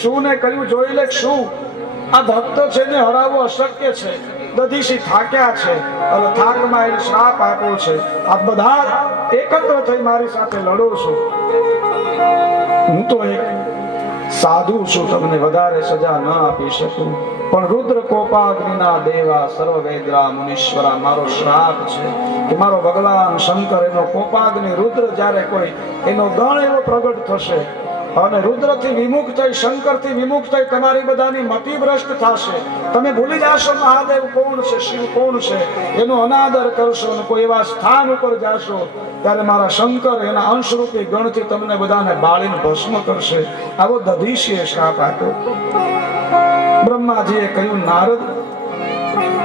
શુંને કહ્યું જોઈ લે શું આ ભક્ત છે ને હરાવવો અશક્ય છે. દધીસી થાક્યા છે અને થાકમાં એને શ્રાપ આપ્યો છે આપ બધા એકત્ર થઈ મારી સાથે લડો છો. હું તો એક સાધુ છું, તમને વધારે સજા ન આપી શકું, પણ રુદ્ર કોપાગ્નિના દેવા સર્વવેદરા મુનીશ્વરા મારો શ્રાપ છે કે મારો ભગવાન શંકર એનો કોપાગ્નિ રુદ્ર જ્યારે કોઈ એનો ગણ એવો પ્રગટ થશે અને રુદ્રથી વિમુખ થઈ, શંકરથી વિમુખ થઈ તમારી બધાની મતિ ભ્રષ્ટ થશે. તમે ભૂલી જાશો મહાદેવ કોણ છે, શિવ કોણ છે, એનો અનાદર કરશો અને કોઈ એવા સ્થાન ઉપર જાશો ત્યારે મારા શંકર એના અંશરૂપી ગણથી તમને બધાને બાળીને ભસ્મ કરશે. આવો દધીસીએ શ્રાપ આપ્યો. બ્રહ્માજીએ કહ્યું નારદ,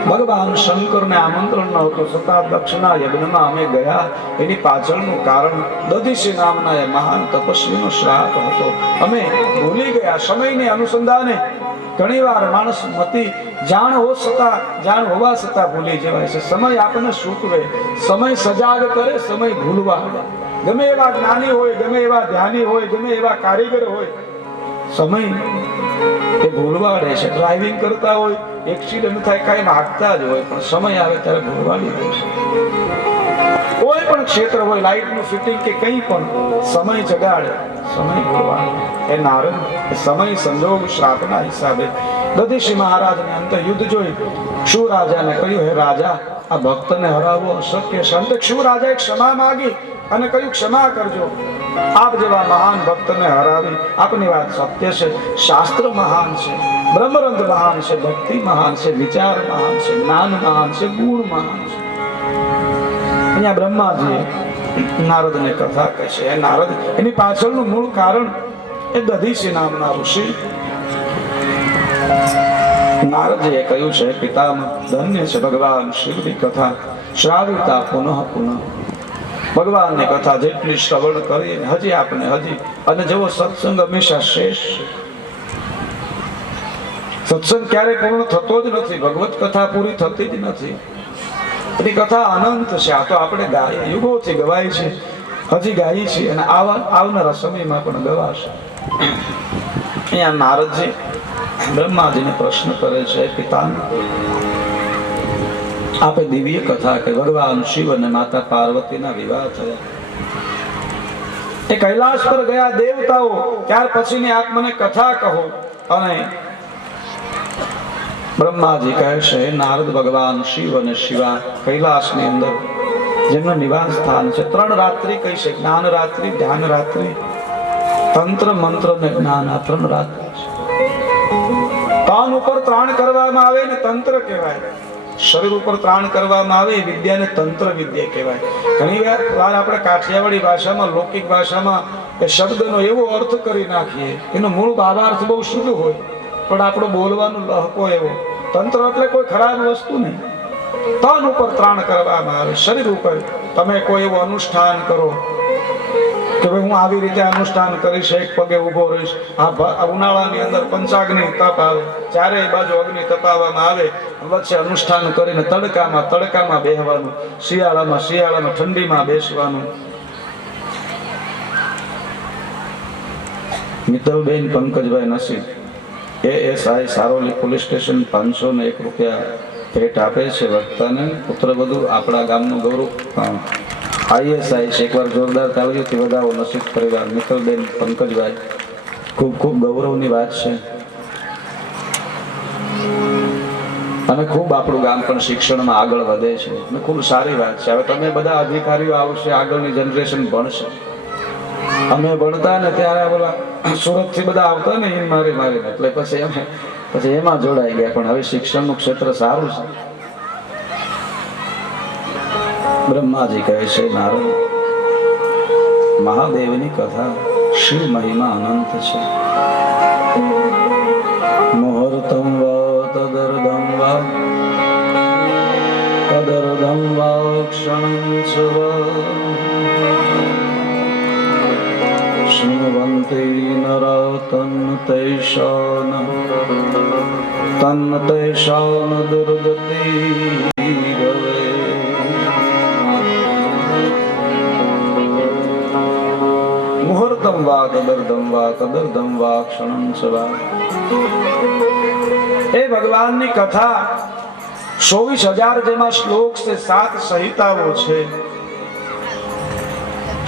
ભગવાન શંકરને આમંત્રણ ન હતું છતાં દક્ષના યજ્ઞમાં અમે ગયા. એની પાછળનું કારણ દધીસી નામના એ મહાન તપસ્વીનો શ્રાપ હતો. અમે ભૂલી ગયા. સમયને અનુસંધાને ઘણીવાર માણસ મતિ જાણ હોવા છતાં ભૂલી જવાય છે. સમય આપણને સૂકવે, સમય સજાગ કરે, સમય ભૂલવા. ગમે એવા જ્ઞાની હોય, ગમે એવા ધ્યાની હોય, ગમે એવા કારીગર હોય, સમય એ ભૂલવાડે છે. ડ્રાઇવિંગ કરતા હોય, એક્સિડન્ટ થાય, કાંઈ ભાગતા જ હોય, પણ સમય આવે ત્યારે ભૂલવાડી દે છે. કોઈ પણ ક્ષેત્ર હોય, લાઇટનું ફિટિંગ કે કંઈ પણ, સમય જગાડે, સમય ભૂલવાડે. એ નારદ સમય સંજોગ શ્રાપના હિસાબે દધીશી મહારાજને અંતે યુદ્ધ જોઈ શું રાજાને કહ્યું, હે રાજા, આ ભક્તને હરાવવો અશક્ય છે. અંતે શું રાજાએ ક્ષમા માંગી અને કહ્યું, ક્ષમા કરજો. આપ જેવા મહાન ભક્તને હરાવી, આપની વાત સત્ય છે, શાસ્ત્ર મહાન છે, બ્રહ્મરંધ મહાન છે, ભક્તિ મહાન છે, વિચાર મહાન છે, જ્ઞાન મહાન છે, ગુણ મહાન છે. અહીંયા બ્રહ્માજી નારદને કથા કહે છે. એ નારદ, એની પાછળનું મૂળ કારણ એ દધીશી નામના ઋષિ નારદજીએ કહ્યું છે, પિતામહ, ધન્ય છે ભગવાન શિવની કથા શ્રાવિતા પુનઃ પુનઃ. ભગવાનની કથા જેટલી શ્રવણ કરીએ હજી આપણે હજી, અને જેવો સત્સંગ હંમેશા શ્રેષ્ઠ છે. સત્સંગ ક્યારે પૂર્ણ થતો જ નથી, ભગવત કથા પૂરી થતી જ નથી. એની કથા અનંત છે. આ તો આપણે ગાય યુગોથી ગવાય છે, હજી ગાઈ છે, અને આવનારા સમયમાં પણ ગવાશે. અહીંયા નારદજી બ્રહ્માજીને પ્રશ્ન કરે છે, પિતાને આપે દિવ્ય કથા કે ભગવાન શિવ અને માતા પાર્વતીના વિવાહ થયા. એ કૈલાશ પર ગયા દેવતાઓ, ત્યાર પછીની આપ મને કથા કહો. અને બ્રહ્માજી કહે છે, નારદ, ભગવાન શિવ અને શિવા કૈલાસની અંદર જેમનું નિવાસ સ્થાન છે, 3 રાત્રિ કહી છે, જ્ઞાન રાત્રિ, ધ્યાન રાત્રિ, તંત્ર મંત્ર ને જ્ઞાન, આ 3 રાત્રિ છે. કાન ઉપર ત્રાણ કરવામાં આવે ને તંત્ર કહેવાય, શરીર ઉપર ત્રાણ કરવામાં આવે એ વિદ્યાને તંત્ર વિદ્યા કહેવાય. ઘણી વાર આપણે કાઠિયાવાડી ભાષામાં, લૌકિક ભાષામાં એ શબ્દનો એવો અર્થ કરી નાખીએ, એનો મૂળ ભાવાર્થ બહુ શુદ્ધ હોય, પણ આપણો બોલવાનો લહકો એવો. તંત્ર એટલે કોઈ ખરાબ વસ્તુ નહીં. તન ઉપર ત્રાણ કરવામાં આવે, શરીર ઉપર. તમે કોઈ એવું અનુષ્ઠાન કરો કે ભાઈ હું આવી રીતે અનુષ્ઠાન કરીશ, એક પગે ઊભો રહીશ. આ ઉનાળાની અંદર પંચાગ્નિ તપ આવે, ચારેય બાજુ અગ્નિ તપાવવામાં આવે, વચ્ચે અનુષ્ઠાન કરીને તડકામાં બેહવાનું, શિયાળામાં ઠંડીમાં બેસવાનું. મિત્તલબેન પંકજભાઈ નસીબ ASI સારોલી પોલીસ સ્ટેશન 501 રૂપિયા ભેટ આપે છે વક્તાને. પુત્રવધુ આપણા ગામનું ગૌરવ. ISI છે, એકવાર જોરદાર તાળીઓથી વધાવો નસીબ પરિવાર. મિત્તલબેન પંકજભાઈ, ખૂબ ખૂબ ગૌરવની વાત છે. અને ખૂબ આપણું ગામ પણ શિક્ષણમાં આગળ વધે છે, અને ખૂબ સારી વાત છે. હવે તમે બધા અધિકારીઓ આવશે, આગળની જનરેશન ભણશે. અમે ભણતા ને ત્યારે બોલા સુરત થી બધા આવતા ને હિન મારી એટલે પછી એમાં જોડાઈ ગયા. પણ હવે શિક્ષણનું ક્ષેત્ર સારું છે. બ્રહ્માજી કહે છે, નારદ, મહાદેવની કથા, શિવ મહિમા અનંત છે. મુહૂર્તમ વા તદર્ધમ વા ક્ષણં ચ વા શૃણવન્તિ નરા તન્તૈષાન દુર્ગતિ ભવે. મુહૂર્તમ વા તદર્ધમ વા ક્ષણં ચ વા. એ ભગવાનની કથા 24,000 જેમાં શ્લોક છે, 7 સંહિતાઓ છે.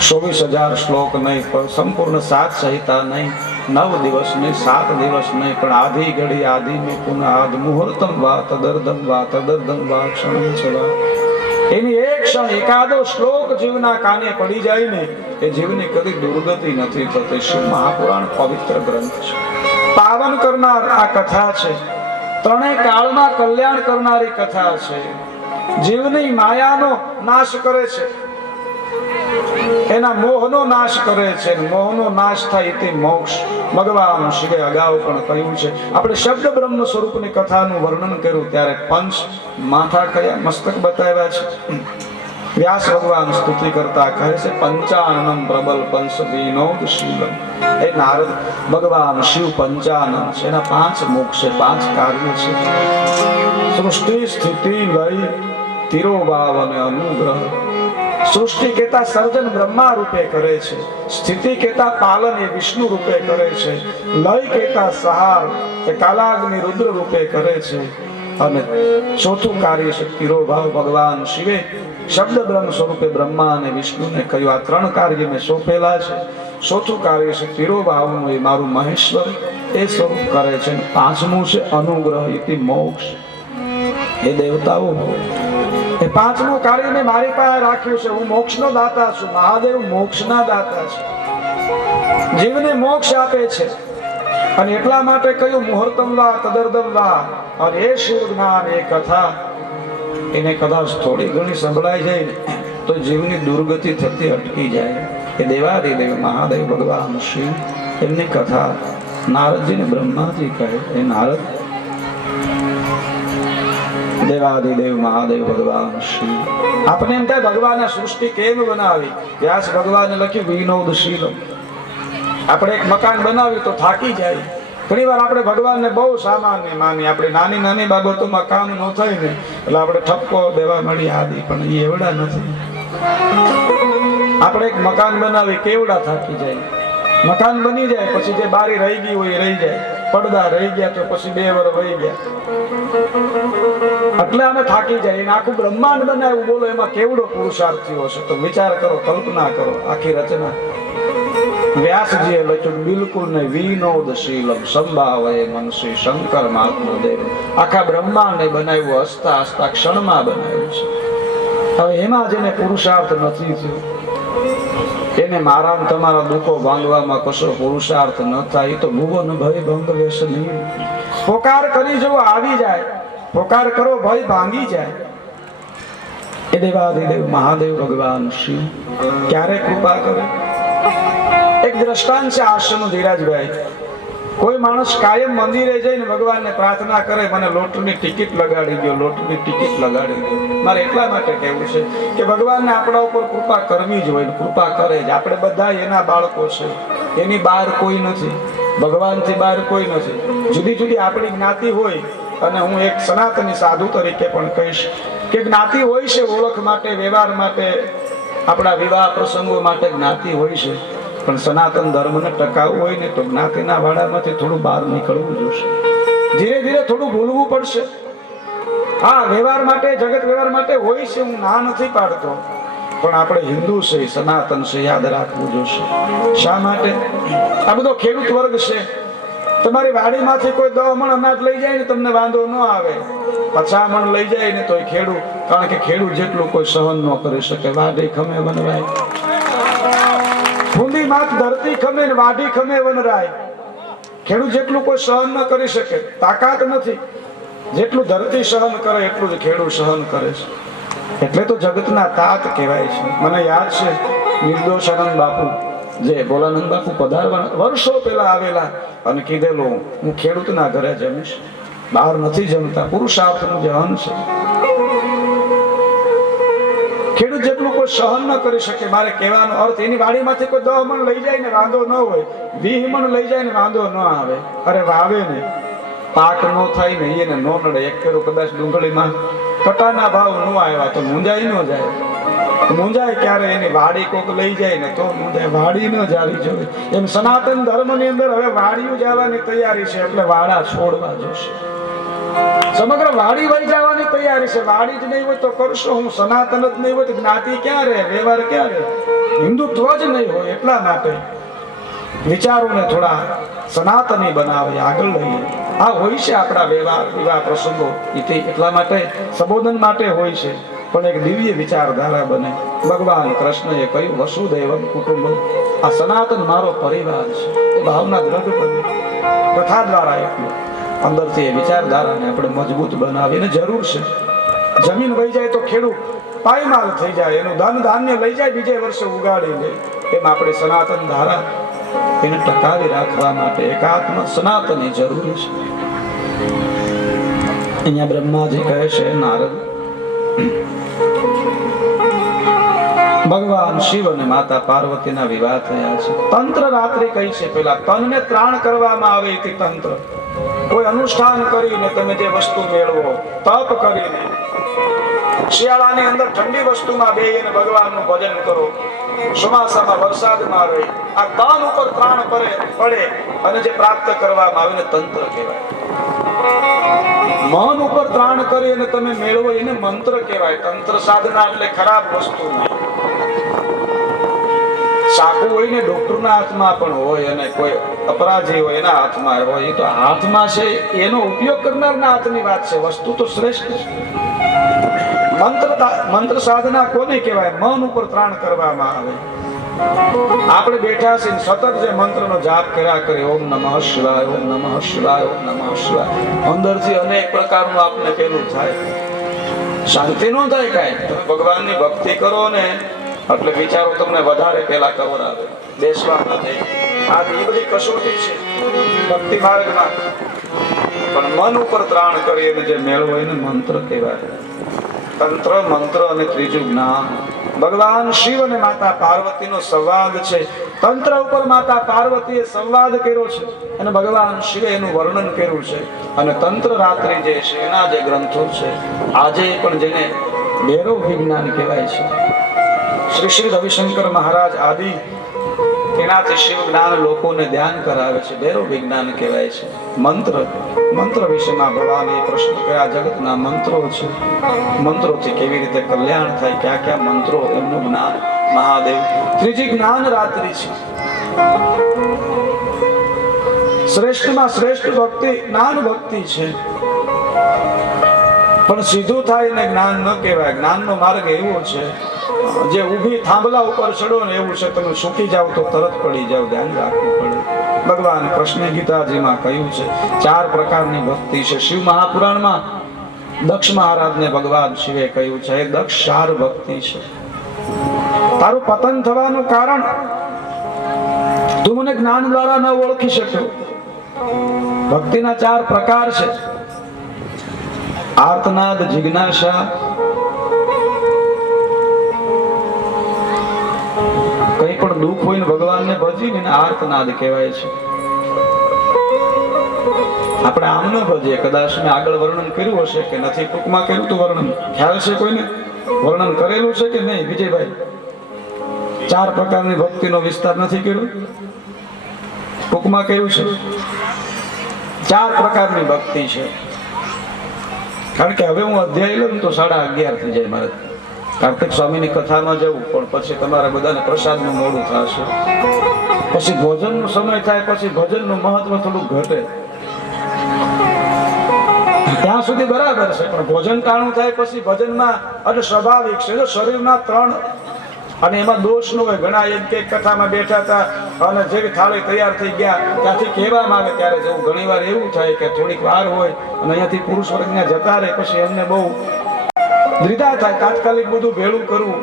24,000 શ્લોક નહીં, પણ સંપૂર્ણ 7 સંહિતા નહીં, 9 દિવસ નહીં, 7 દિવસ નહીં, પણ આધી ઘડી આધી મેં પુનઃ આદ. મુહૂર્તમ વા તદર્ધમ વા ક્ષણં ચ વા. એની એક ક્ષણ, એકાદો શ્લોક જીવના કાને પડી જાય ને, એ જીવની કદી દુર્ગતિ નથી થતી. શિવ મહાપુરાણ પવિત્ર ગ્રંથ છે, પાવન કરનાર આ કથા છે. 3 કાળમાં કલ્યાણ કરનારી કથા છે. જીવની માયાનો નાશ કરે છે, એના મોહનો નાશ કરે છે. મોહનો નાશ થાય તે મોક્ષ. ભગવાન શિવે અગાઉ પણ કહ્યું છે. આપણે શબ્દ બ્રહ્મ સ્વરૂપની કથાનું વર્ણન કર્યું ત્યારે પંચ માથા કયા, મસ્તક બતાવ્યા છે. વ્યાસ ભગવાન સ્તુતિ કરતા કહે છે, પંચાનનમ પ્રબલ પંચ વિનોદ શીલમ. એ નારદ, ભગવાન શિવ પંચાનન છે, એના 5 મુખ છે, 5 કાર્ય છે. સૃષ્ટિ, સ્થિતિ, લય, તિરોભાવ અને અનુગ્રહ. સૃષ્ટિ કેતા સર્જન બ્રહ્મા રૂપે કરે છે, સ્થિતિ કેતા પાલન એ વિષ્ણુ રૂપે કરે છે, લય કેતા સહાર એ કાલાગ્નિ રુદ્ર રૂપે કરે છે, અને ચોથું કાર્ય છે તિરોભાવ. ભગવાન શિવે શબ્દ બ્રહ્મ સ્વરૂપે બ્રહ્મા અને વિષ્ણુને કહ્યું, આ 3 કાર્ય મેં સોંપેલા છે. ચોથું કાર્ય છે તિરોભાવનું, એ મારું મહેશ્વર એ સ્વરૂપ કરે છે. પાંચમું છે અનુગ્રહ ઇતિ મોક્ષ. એ દેવતાઓ એ પાંચમું કાર્ય મેં મારી પાસે રાખ્યું છે. હું મોક્ષનો દાતા છું. મહાદેવ મોક્ષના દાતા છે, જીવને મોક્ષ આપે છે. અને એટલા માટે કયું મુહૂર્તમ વા તદર્દમ વા. અને એ શિવ જ્ઞાન એ કથા એને કદાચ થોડી ઘણી સંભળાઈ જાય ને તો જીવની દુર્ગતિ થતી અટકી જાય. એ દેવાદિદેવ મહાદેવ ભગવાન શિવ એમની કથા નારદજીને બ્રહ્માજી કહે. એ નારદ દેવાદિદેવ મહાદેવ ભગવાન શિવ. આપણે એમ થાય ભગવાને સૃષ્ટિ કેમ બનાવી? વ્યાસ ભગવાને લખ્યું વિનોદશીલમ. આપણે એક મકાન બનાવ્યું તો થાકી જાય. ઘણી વાર આપણે ભગવાનને બહુ સામાન્ય માની. આપણે નાની નાની બાબતોમાં કામ ન થાય ને એટલે આપણે ઠપકો દેવા મળી આદિ, પણ એ એવડા નથી. આપણે એક મકાન બનાવી કેવડા થાકી જાય. મકાન બની જાય પછી જે બારી રહી ગઈ હોય એ રહી જાય, પડદા રહી ગયા તો પછી 2 વર્ષ વહી ગયા એટલે અમે થાકી જાય. એને આખું બ્રહ્માંડ બનાવ્યું, બોલો એમાં કેવડો પુરુષાર્થ થયો હશે? તો વિચાર કરો, કલ્પના કરો આખી રચના. વ્યાસજીએ લખ્યું બિલકુલ નહીં. વિનોદશીલમ સંભાવયે મનસી શંકર મહાત્મદેવ. આખા બ્રહ્માંડને બનાવ્યું, હસતા હસતા ક્ષણમાં બનાવ્યું છે. હવે એમાં જેને પુરુષાર્થ નથી થયો, એને મારા તમારા દુઃખો ભાંગવામાં કશો પુરુષાર્થ ન થાય. એ તો ભુવન ભય ભંગ વેશ નહીં. પોકાર કરી જો આવી જાય, પોકાર કરો ભય ભાંગી જાય. એ દેવાદિદેવ મહાદેવ ભગવાન શિવ ક્યારે કૃપા કરે? એક દ્રષ્ટાંત છે આશ્રમનું ધીરાજભાઈ. કોઈ માણસ કાયમ મંદિરે જઈને ભગવાનને પ્રાર્થના કરે, મને લોટરીની ટિકિટ લગાડી દો, લોટરીની ટિકિટ લગાડી દો. મારે એટલા માટે કહેવું છે કે ભગવાનને આપણા ઉપર કૃપા કરવી જ હોય, કૃપા કરે જ. આપણે બધા એના બાળકો છે, એની બહાર કોઈ નથી, ભગવાનથી બહાર કોઈ નથી. જુદી જુદી આપણી જ્ઞાતિ હોય, અને હું એક સનાતની સાધુ તરીકે પણ કહીશ કે જ્ઞાતિ હોય છે ઓળખ માટે, વ્યવહાર માટે, આપણા વિવાહ પ્રસંગો માટે જ્ઞાતિ હોય છે. પણ સનાતન ધર્મને ટકાવવું હોય ને તો જ્ઞાતિના વાડામાંથી થોડું બહાર નીકળવું જોશે. ધીરે ધીરે થોડું ભૂલવું પડશે. હા, વ્યવહાર માટે, જગત વ્યવહાર માટે હોય છે, હું ના નથી પાડતો, પણ આપણે હિન્દુ છે, સનાતન છે, યાદ રાખવું જોશે. શા માટે? આ બધો ખેડૂત વર્ગ છે. તમારી વાડીમાંથી કોઈ 10 મણ અનાજ લઈ જાય ને તમને વાંધો ન આવે. 50 મણ લઈ જાય ને તો ખેડૂત, કારણ કે ખેડૂત જેટલું કોઈ સહન ન કરી શકે. વાડી ખમે વનરાય, ફૂંદી માત ધરતી ખમે ને વાડી ખમે વનરાય. ખેડૂત જેટલું કોઈ સહન ન કરી શકે, તાકાત નથી. જેટલું ધરતી સહન કરે એટલું જ ખેડૂત સહન કરે છે. એટલે તો જગતના તાત કહેવાય છે. મને યાદ છે નિર્દોષાનંદ બાપુ, જે ભોલાનંદ બાપુ પધારવા વર્ષો પહેલા આવેલા અને કીધેલું હું ખેડૂતના ઘરે જમીશ, બહાર નથી જમતા. પુરુષાર્થનું જે અન્ન છે, ખેડૂત જેટલું કોઈ સહન ન કરી શકે. મારે કહેવાનો અર્થ, એની વાડીમાંથી કોઈ 10 મણ લઈ જાય ને વાંધો ન હોય, 20 મણ લઈ જાય ને વાંધો ન આવે. અરે વાવે ને પાક ન થાય ને એને ન નડે. એક ફેરો કદાચ ડુંગળીમાં કટાના ભાવ ન આવ્યા તો મૂંઝાઈ ન જાય. મૂંઝાય ક્યારે? એની વાડી કોક લઈ જાય ને તો મૂંઝાય. વાડી ન જાવી જોઈએ. એમ સનાતન ધર્મની અંદર હવે વાડીઓ જવાની તૈયારી છે, એટલે વાડા છોડવા જોશે. સમગ્ર વાડી વહી જવાની તૈયારી છે. વાડી જ નહીં હોય તો કરશો હું? સનાતન જ નહીં હોય તો જ્ઞાતિ ક્યાં રહે, વ્યવહાર ક્યાં રહે, હિન્દુત્વ જ નહીં હોય. એટલા માટે વિચારોને થોડા સનાતની બનાવી આગળ લઈએ. આ હોય છે આપણા વ્યવહાર, વિવાહ પ્રસંગો. એટલા માટે સંબોધન માટે હોય છે, પણ એક દિવ્ય વિચારધારા બને. ભગવાન કૃષ્ણએ કહ્યું વસુદેવમ કુટુંબમ. આ સનાતન મારો પરિવાર છે, એ ભાવના દ્રઢ બને કથા દ્વારા. એટલું અંદરથી એ વિચારધારાને આપણે મજબૂત બનાવીને જરૂર છે. જમીન વહી જાય તો ખેડૂત પાયમાલ થઈ જાય, એનું ધન ધાન્ય લઈ જાય, બીજે વર્ષે ઉગાડી લે. એમ આપણે સનાતન ધારા એને ટકાવી રાખવા માટે એકાત્મ સનાતની જરૂરી છે. અહીંયા બ્રહ્માજી કહે છે નારદ, ભગવાન શિવ અને માતા પાર્વતીના વિવાહ થયા છે. તંત્ર રાત્રિ કહી છે. પેલા તનને ત્રાણ કરવામાં આવે તે તંત્ર. કોઈ અનુષ્ઠાન કરીને તમે જે વસ્તુ મેળવો, તપ કરીને, શિયાળાની અંદર ઠંડી વસ્તુમાં બેસીને ભગવાનનું ભજન કરો, ચોમાસામાં વરસાદમાં રહી, આ તન ઉપર ત્રાણ પડે અને જે પ્રાપ્ત કરવામાં આવે ને તંત્ર કહેવાય. મન ઉપર ત્રાણ કરી અને તમે મેળવો એને મંત્ર કહેવાય. તંત્ર સાધના એટલે ખરાબ વસ્તુ નહીં. ચાકુ હોય ને ડોક્ટરના હાથમાં પણ હોય અને કોઈ અપરાધી હોય એના હાથમાં હોય, એ તો હાથમાં છે એનો ઉપયોગ કરનારના હાથની વાત છે. વસ્તુ તો શ્રેષ્ઠ છે. મંત્ર સાધના કોને કહેવાય? મન ઉપર ત્રાણ કરવામાં આવે. આપણે બેઠા છીએ સતત જે મંત્રનો જાપ કર્યા કરે, ઓમ નમઃ શિવાય, ઓમ નમઃ શિવાય, ઓમ નમઃ શિવાય, અંદરથી અનેક પ્રકારનું આપને પેલું થાય. શાંતિ નો થાય કાંઈ. તમે ભગવાનની ભક્તિ કરો ને એટલે વિચારો તમને વધારે પેલા કવર આવે, બેસવા ના દે. આ એ બધી કસોટી છે ભક્તિ માર્ગમાં. પણ મન ઉપર ત્રાણ કરી અને જે મેળવો એને મંત્ર કહેવાય. તંત્ર, મંત્ર અને ત્રીજું જ્ઞાન. ભગવાન શિવ અને માતા પાર્વતીનો સંવાદ છે. તંત્ર ઉપર માતા પાર્વતીએ સંવાદ કર્યો છે અને ભગવાન શિવે એનું વર્ણન કર્યું છે. અને તંત્ર રાત્રિ જે છે એના જે ગ્રંથો છે આજે પણ જેને ભૈરવ વિજ્ઞાન કહેવાય છે. શ્રી શ્રી રવિશંકર મહારાજ આદિ એનાથી શિવ જ્ઞાન લોકોને ધ્યાન કરાવે છે. ભૈરવ વિજ્ઞાન કહેવાય છે. મંત્ર વિશેમાં ભગવાને પ્રશ્ન કર્યા. જગતના મંત્રો છે, મંત્રોથી કેવી રીતે કલ્યાણ થાય, કયા કયા મંત્રો, એમનું જ્ઞાન મહાદેવ. ત્રીજી જ્ઞાન રાત્રિ છે. શ્રેષ્ઠમાં શ્રેષ્ઠ ભક્તિ જ્ઞાન ભક્તિ છે. પણ સીધું થાય ને જ્ઞાન ન કહેવાય. જ્ઞાનનો માર્ગ એવો છે જે ઊભી થાંભલા ઉપર ચડો ને એવું છે, તમે સૂકી જાવ તો તરત પડી જાવ, ધ્યાન રાખવું પડે. ભગવાન કૃષ્ણ ગીતાજીમાં કહ્યું છે 4 પ્રકારની ભક્તિ છે. શિવ મહાપુરાણમાં દક્ષ મહારાજને ભગવાન શિવે કહ્યું છે, હે દક્ષ, 4 ભક્તિ છે. તારું પતન થવાનું કારણ તું મને જ્ઞાન દ્વારા ન ઓળખી શક્યો. ભક્તિના 4 પ્રકાર છે. આર્તનાદ, જિજ્ઞાસા, કઈ પણ દુઃખ હોય ને ભગવાનને ભજીને એને આર્તનાદ કહેવાય છે. આપણે આમ ન ભજીએ. કદાચ મેં આગળ વર્ણન કર્યું હશે કે નથી, ટૂંકમાં કર્યું તું વર્ણન. ખ્યાલ છે કોઈને? વર્ણન કરેલું છે કે નહીં વિજયભાઈ? 4 પ્રકારની ભક્તિનો વિસ્તાર નથી કર્યો? ટૂંકમાં કહ્યું છે 4 પ્રકારની ભક્તિ છે. કારણ કે હવે હું અધ્યાય લઉં તો 11:30 થઈ જાય મારે. કાર્તિક સ્વામીની કથામાં જવું પણ પછી તમારા બધાને પ્રસાદનું મોડું થશે. પછી ભોજનનો સમય થાય, પછી ભજનનું મહત્વ થોડું ઘટે. ત્યાં સુધી બરાબર છે, પણ ભોજન ટાણું થાય પછી ભજનમાં એટલે સ્વાભાવિક છે. જો શરીરના 3 અને એમાં દોષ ન હોય. ઘણા એમ કે કથામાં બેઠા હતા અને જેવી થાળી તૈયાર થઈ ગયા ત્યાંથી કહેવામાં આવે ત્યારે જવું. ઘણી વાર એવું થાય કે થોડીક વાર હોય અને અહીંયાથી પુરુષ વર્ગને જતા રહે, પછી એમને બહુ દ્વિધા થાય. તાત્કાલિક બધું ભેળું કરવું.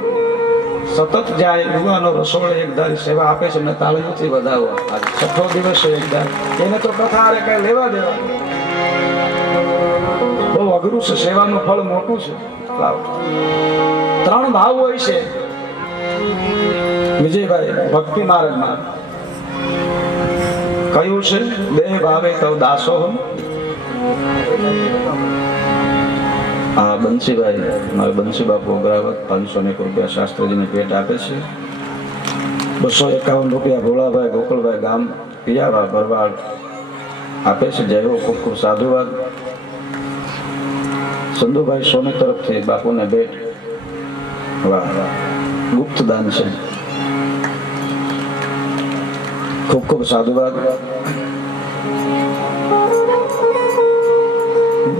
સતત જાય યુવાનો રસોડે એકધારી સેવા આપે છે ને તાળીઓથી વધાવવા. આજે 6થો દિવસ છે એકધાર. એને તો કથા અરે કઈ લેવા દેવા. બહુ અઘરું છે, સેવાનું ફળ મોટું છે. 3 ભાવ હોય છે વિજયભાઈ ભક્તિ માર્ગમાં. કયું છે? દેહ ભાવે તવ દાસો. હા, બંસીભાઈ, મારે બંસી બાપુ અગ્રાવત 501 રૂપિયા શાસ્ત્રીજીને ભેટ આપે છે. 251 રૂપિયા ભોળાભાઈ ગોકળભાઈ ગામ પિયાવા ભરવાડ આપે છે. જય હો, ખૂબ ખૂબ સાધુવાદ. સંધુભાઈ સોની તરફથી બાપુને ભેટ. વાહ, ગુપ્ત દાન છે. ખૂબ ખૂબ સાધુવાદ.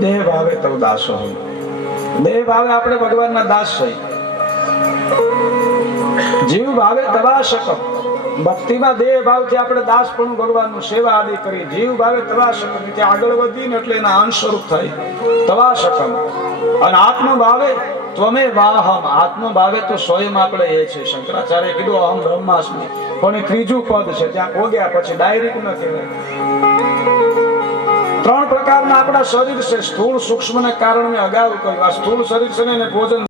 દેહ ભાવે તવ દાસો. દેહ ભાવે આપણે ભગવાનના દાસ થઈ. જીવ ભાવે તવાશકમ. ભક્તિમાં દેહ ભાવથી આપણે દાસ પણ ભગવાનનું સેવા આદિ કરી. જીવ ભાવે તવાશકમ એટલે આગળ વધીને એટલે એના અંશ સ્વરૂપ થાય તવાશકમ. અને આત્મ ભાવે ત્વમે વાહમ. આત્મ ભાવે તો સ્વયં આપણે એ છે. શંકરાચાર્ય કીધું અહમ બ્રહ્માસ્મિ, પણ એ ત્રીજું પદ છે. ત્યાં પોગ્યા પછી ડાયરેક્ટ ન કહેવાય. 3 પ્રકારના આપણા શરીર છે. સ્થૂળ, સૂક્ષ્મ ને કારણ મેં અગાઉ કહ્યું. આ સ્થૂળ શરીર છે ને એને ભોજન